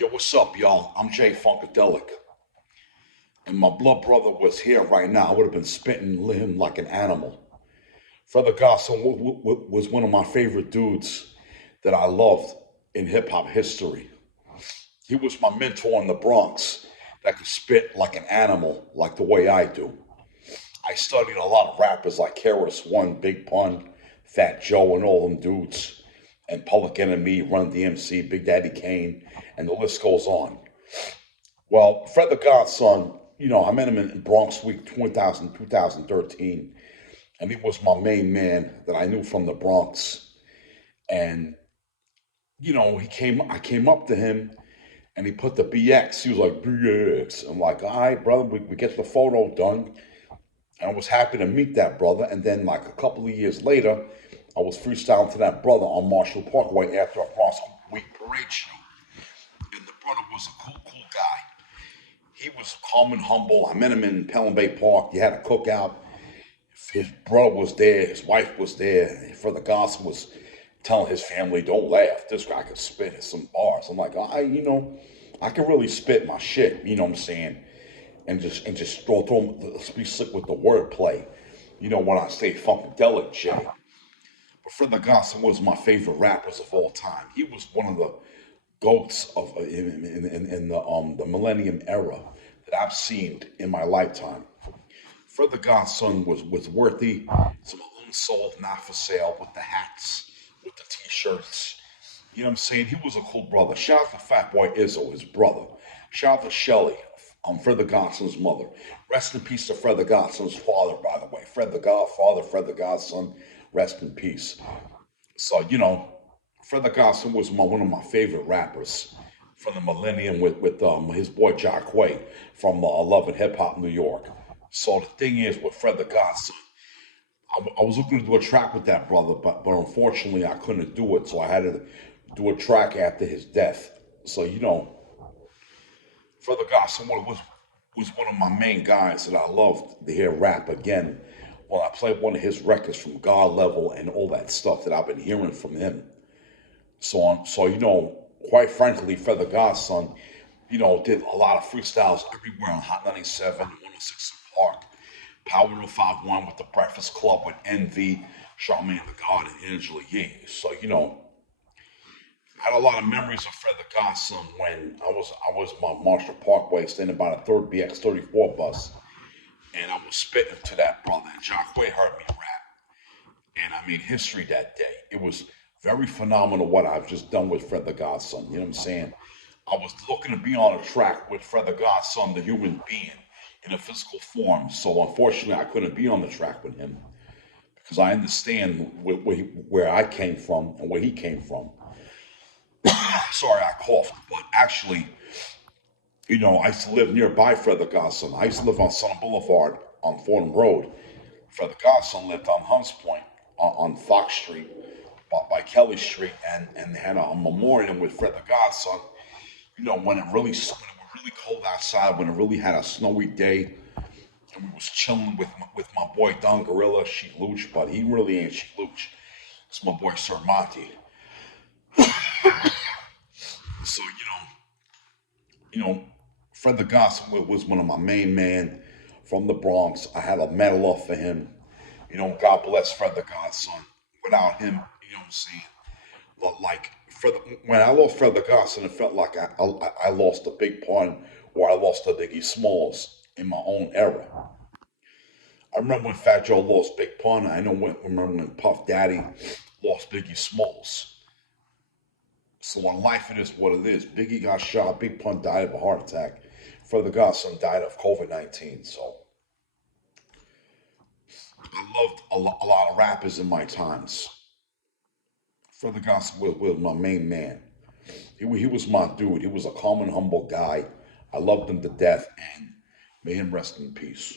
Yo, what's up, y'all? I'm Jay Funkadelic. And my blood brother was here right now. I would have been spitting him like an animal. Brother Godson was one of my favorite dudes that I loved in hip hop history. He was my mentor in the Bronx that could spit like an animal, like the way I do. I studied a lot of rappers like KRS One, Big Pun, Fat Joe, and all them dudes, and Public Enemy, Run DMC, Big Daddy Kane, and the list goes on. Well, Fred the Godson, I met him in Bronx Week 2013, and he was my main man that I knew from the Bronx. And, I came up to him and he put the BX. He was like, BX. I'm like, all right, brother, we get the photo done. And I was happy to meet that brother. And then, like a couple of years later, I was freestyling to that brother on Marshall Parkway after a Bronx Week parade show. And the brother was a cool guy. He was calm and humble. I met him in Pelham Bay Park. He had a cookout. His brother was there. His wife was there. Brother Godson was telling his family, "Don't laugh. This guy can spit some bars." I'm like, I can really spit my shit. You know what I'm saying? And just be slick with the wordplay. When I say Funkadelic J. But Fred the Godson was my favorite rappers of all time. He was one of the goats of in the millennium era that I've seen in my lifetime. Fred the Godson was worthy. Some unsold, not for sale, with the hats, with the t-shirts. You know what I'm saying? He was a cool brother. Shout out to Fat Boy Izzo, his brother. Shout out to Shelly, Fred the Godson's mother. Rest in peace to Fred the Godson's father, by the way. Fred the Godfather, Fred the Godson, rest in peace. So, Fred the Godson was one of my favorite rappers from the millennium with his boy Jacquay from Love and Hip Hop New York. So the thing is, with Fred the Godson, I was looking to do a track with that brother, but unfortunately I couldn't do it, so I had to do a track after his death. So, Fred the Godson was one of my main guys that I loved to hear rap again. Well, I played one of his records from God Level and all that stuff that I've been hearing from him. So quite frankly, Fred the Godson, did a lot of freestyles everywhere on Hot 97, 106 Park, Power 1051 with the Breakfast Club with Envy, Charmaine the God, and Angela Yee. So, I had a lot of memories of Fred the Godson when I was on Marshall Parkway standing by the third BX34 bus, and I was spitting to that brother, and Jacquay heard me rap, and I made history that day. It was very phenomenal what I've just done with Fred the Godson. You know what I'm saying? I was looking to be on a track with Fred the Godson, the human being, in a physical form. So unfortunately, I couldn't be on the track with him because I understand where I came from and where he came from. Sorry, I coughed, but actually, I used to live nearby Fred the Godson. I used to live on Sun Boulevard on Fordham Road. Fred the Godson lived on Hunts Point on Fox Street by Kelly Street, and had a memorial with Fred the Godson. When it was really cold outside, when it really had a snowy day, and we was chilling with my boy Don Gorilla, Sheet Luch, but he really ain't Sheet Luch. It's my boy Sir Monty. So Fred the Godson was one of my main men from the Bronx. I had a medal off for him. God bless Fred the Godson. Without him, you know what I'm saying? Like when I lost Fred the Godson, it felt like I lost a Big Pun, or I lost a Biggie Smalls in my own era. I remember when Fat Joe lost Big Pun. I remember when Puff Daddy lost Biggie Smalls. So in life, it is what it is. Biggie got shot. Big Pun died of a heart attack. Fred the Godson died of COVID-19. So I loved a lot of rappers in my times. Fred the Godson was my main man. He was my dude. He was a calm and humble guy. I loved him to death, and may him rest in peace.